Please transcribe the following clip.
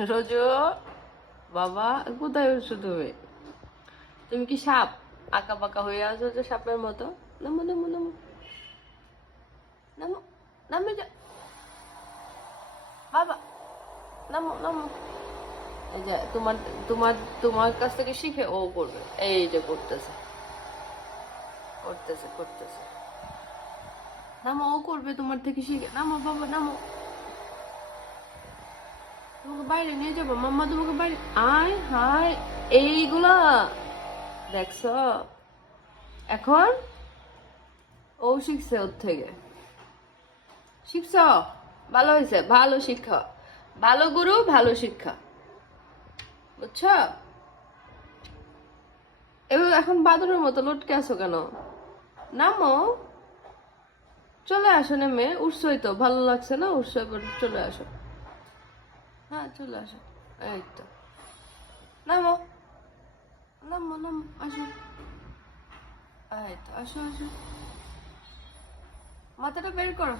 রোজো বাবা কোথায় উঠছো তুমি? তুমি কি সাপ? আঁকা বাঁকা হয়ে আছো যে সাপের মতো। নামো নামো নামো নামো, নামে যা বাবা, নামো নামো। এই যে তোমার তোমার তোমার কাছ থেকে শিখে ও করবে। এই যে করতেছে করতেছে করতেছে। নামো, ও করবে তোমার থেকে শিখে। নামো বাবা নামো। তোমাকে বাইরে নিয়ে যাবো মাম্মা, তোমাকে বাইরে। আয় হায়, এইগুলা দেখছ এখন? ও শিখছে ওর থেকে। শিখছ, ভালো হয়েছে, ভালো শিক্ষা, ভালো গুরু ভালো শিক্ষা, বুঝছো? এবার এখন বাদুরের মতো লটকে আছো কেন? নামো, চলে আসো। নেমে উঠছোই তো, ভালো লাগছে না? উঠছো, এবার চলে আসো। হ্যাঁ চলে আসো। এই তো, নামো নামো নামো, আসো। এই তো আসো আসো, মাথাটা বের করো।